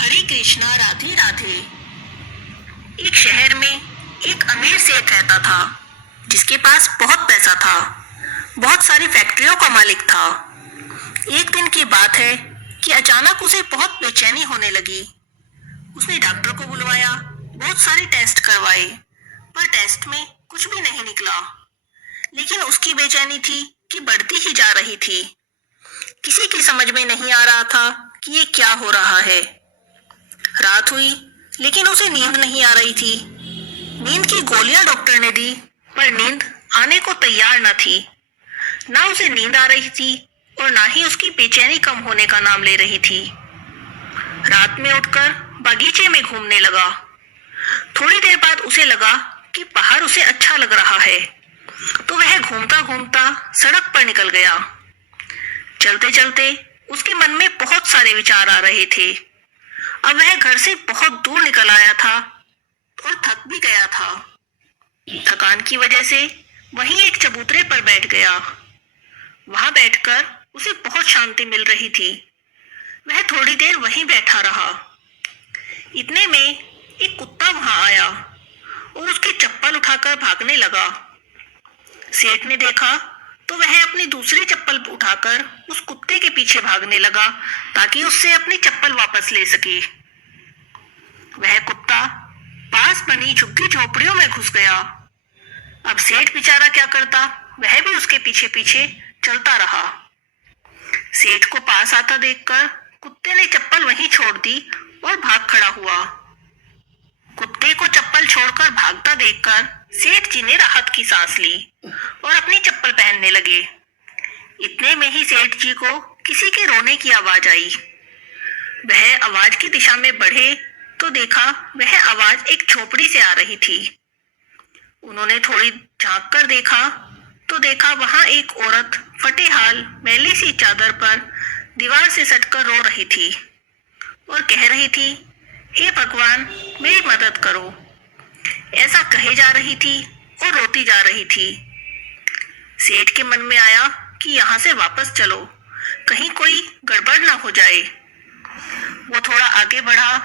हरे कृष्णा राधे राधे। एक शहर में एक अमीर सेठ रहता था जिसके पास बहुत पैसा था। बहुत सारी फैक्ट्रियों का मालिक था। एक दिन की बात है कि अचानक उसे बहुत बेचैनी होने लगी। उसने डॉक्टर को बुलवाया, बहुत सारे टेस्ट करवाए, पर टेस्ट में कुछ भी नहीं निकला। लेकिन उसकी बेचैनी थी कि बढ़ती ही जा रही थी। किसी की समझ में नहीं आ रहा था कि ये क्या हो रहा है। रात हुई लेकिन उसे नींद नहीं आ रही थी। नींद की गोलियां डॉक्टर ने दी, पर नींद आने को तैयार न थी। ना उसे नींद आ रही थी और ना ही उसकी बेचैनी कम होने का नाम ले रही थी। रात में उठकर बगीचे में घूमने लगा। थोड़ी देर बाद उसे लगा कि बाहर उसे अच्छा लग रहा है, तो वह घूमता घूमता सड़क पर निकल गया। चलते चलते उसके मन में बहुत सारे विचार आ रहे थे। अब वह घर से बहुत दूर निकल आया था और थक भी गया था। थकान की वजह से वहीं एक चबूतरे पर बैठ गया। वहां बैठकर उसे बहुत शांति मिल रही थी। वह थोड़ी देर वहीं बैठा रहा। इतने में एक कुत्ता वहां आया और उसकी चप्पल उठाकर भागने लगा। सेठ ने देखा तो वह अपनी दूसरी चप्पल उठाकर उस कुत्ते के पीछे भागने लगा ताकि उससे अपनी चप्पल वापस ले सके। वह कुत्ता पास बनी झुग्गी झोपड़ियों में घुस गया। अब सेठ बेचारा क्या करता, वह भी उसके पीछे पीछे चलता रहा। सेठ को पास आता देखकर कुत्ते ने चप्पल वहीं छोड़ दी और भाग खड़ा हुआ। कुत्ते को चप्पल छोड़कर भागता देखकर सेठ जी ने राहत की सांस ली और अपनी चप्पल पहनने लगे। इतने में ही सेठ जी को किसी के रोने की आवाज आई। वह आवाज की दिशा में बढ़े तो देखा वह आवाज एक झोपड़ी से आ रही थी। उन्होंने थोड़ी झांक कर देखा तो देखा वहां एक औरत फटे हाल मैली सी चादर पर दीवार से सटकर रो रही थी और कह रही थी, हे भगवान मेरी मदद करो। ऐसा कहे जा रही थी और रोती जा रही थी। सेठ के मन में आया कि यहाँ से वापस चलो, कहीं कोई गड़बड़ ना हो जाए। वो थोड़ा आगे बढ़ा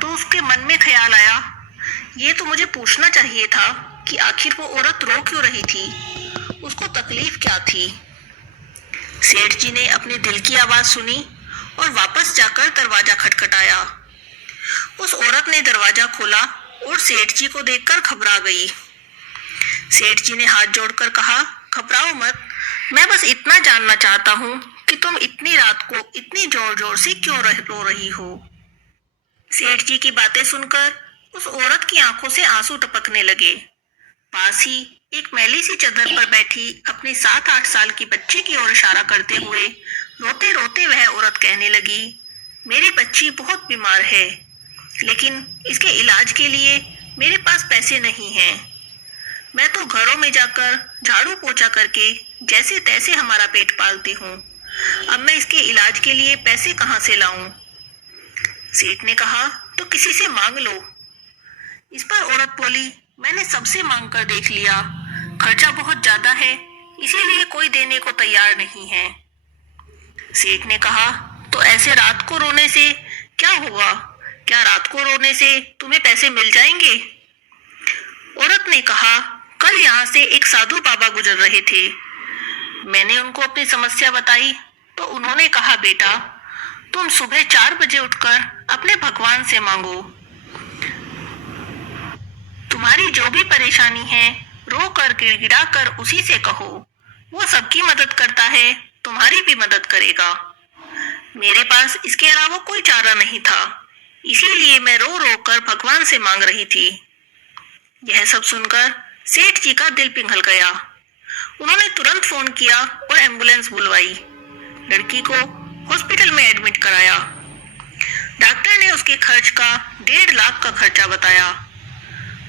तो उसके मन में ख्याल आया, ये तो मुझे पूछना चाहिए था कि आखिर वो औरत रो क्यों रही थी, उसको तकलीफ क्या थी। सेठ जी ने अपने दिल की आवाज सुनी और वापस जाकर दरवाजा खटखटाया। उस औरत ने दरवाजा खोला और सेठ जी को देखकर घबरा गई। सेठ जी ने हाथ जोड़कर कहा, घबराओ मत, मैं बस इतना जानना चाहता हूँ कि तुम इतनी रात को इतनी जोर जोर से क्यों रो रही हो। सेठ जी की बातें सुनकर उस औरत की आंखों से आंसू टपकने लगे। पास ही एक मैली सी चादर पर बैठी अपनी 7-8 साल की बच्ची की ओर इशारा करते हुए रोते रोते वह औरत कहने लगी, मेरी बच्ची बहुत बीमार है, लेकिन इसके इलाज के लिए मेरे पास पैसे नहीं हैं। मैं तो घरों में जाकर झाड़ू पोछा करके जैसे तैसे हमारा पेट पालती हूँ। अब मैं इसके इलाज के लिए पैसे कहाँ से लाऊं? सेठ ने कहा, तो किसी से मांग लो। इस पर औरत बोली, मैंने सबसे मांग कर देख लिया, खर्चा बहुत ज्यादा है, इसीलिए कोई देने को तैयार नहीं है। सेठ ने कहा, तो ऐसे रात को रोने से क्या होगा? क्या रात को रोने से तुम्हें पैसे मिल जाएंगे? औरत ने कहा, कल यहाँ से एक साधु बाबा गुजर रहे थे। मैंने उनको अपनी समस्या बताई तो उन्होंने कहा, बेटा तुम सुबह 4 बजे उठकर अपने भगवान से मांगो। तुम्हारी जो भी परेशानी है रो कर गिड़गिड़ा कर उसी से कहो, वो सबकी मदद करता है, तुम्हारी भी मदद करेगा। मेरे पास इसके अलावा कोई चारा नहीं था, इसीलिए मैं रो रो कर भगवान से मांग रही थी। यह सब सुनकर सेठ जी का दिल पिघल गया। उन्होंने तुरंत फोन किया और एम्बुलेंस बुलवाई। लड़की को हॉस्पिटल में एडमिट कराया। डॉक्टर ने उसके खर्च का 1.5 लाख का खर्चा बताया,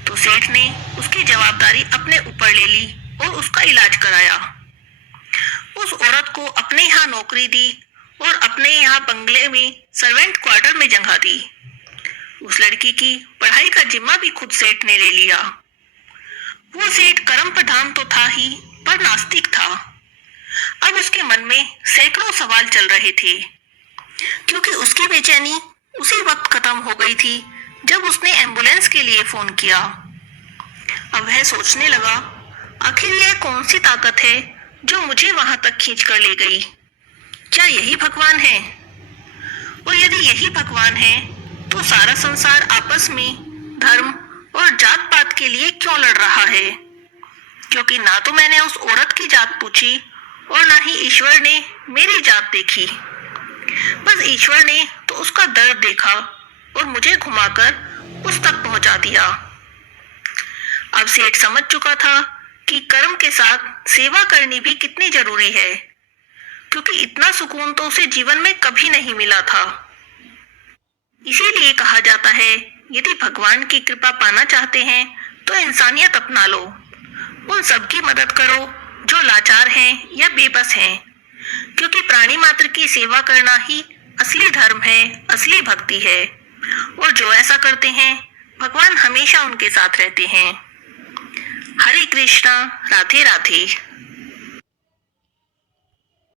तो सेठ ने उसकी जवाबदारी अपने ऊपर ले ली और उसका इलाज कराया। उस औरत को अपने यहाँ नौकरी दी और अपने यहाँ बंगले में सर्वेंट क्वार्टर में जगह दी। उस लड़की की पढ़ाई का जिम्मा भी खुद सेठ ने ले लिया। वो सेठ कर्म प्रधान तो था ही, पर नास्तिक था। अब उसके मन में सैकड़ों सवाल चल रहे थे, क्योंकि उसकी बेचैनी उसी वक्त खत्म हो गई थी जब उसने एम्बुलेंस के लिए फोन किया। अब वह सोचने लगा, आखिर यह कौन सी ताकत है जो मुझे वहां तक खींच कर ले गई? क्या यही भगवान है? और यदि यही भगवान है तो सारा संसार आपस में धर्म और जात पात के लिए क्यों लड़ रहा है? क्योंकि ना तो मैंने उस औरत की जात पूछी और ना ही ईश्वर ने मेरी जात देखी। बस ईश्वर ने तो उसका दर्द देखा और मुझे घुमाकर उस तक पहुंचा दिया। अब सेठ समझ चुका था कि कर्म के साथ सेवा करनी भी कितनी जरूरी है, क्योंकि इतना सुकून तो उसे जीवन में कभी नहीं मिला था। इसीलिए कहा जाता है, यदि भगवान की कृपा पाना चाहते हैं तो इंसानियत अपना लो। उन सबकी मदद करो जो लाचार हैं या बेबस हैं, क्योंकि प्राणी मात्र की सेवा करना ही असली धर्म है, असली भक्ति है। और जो ऐसा करते हैं, भगवान हमेशा उनके साथ रहते हैं। हरे कृष्णा, राधे राधे।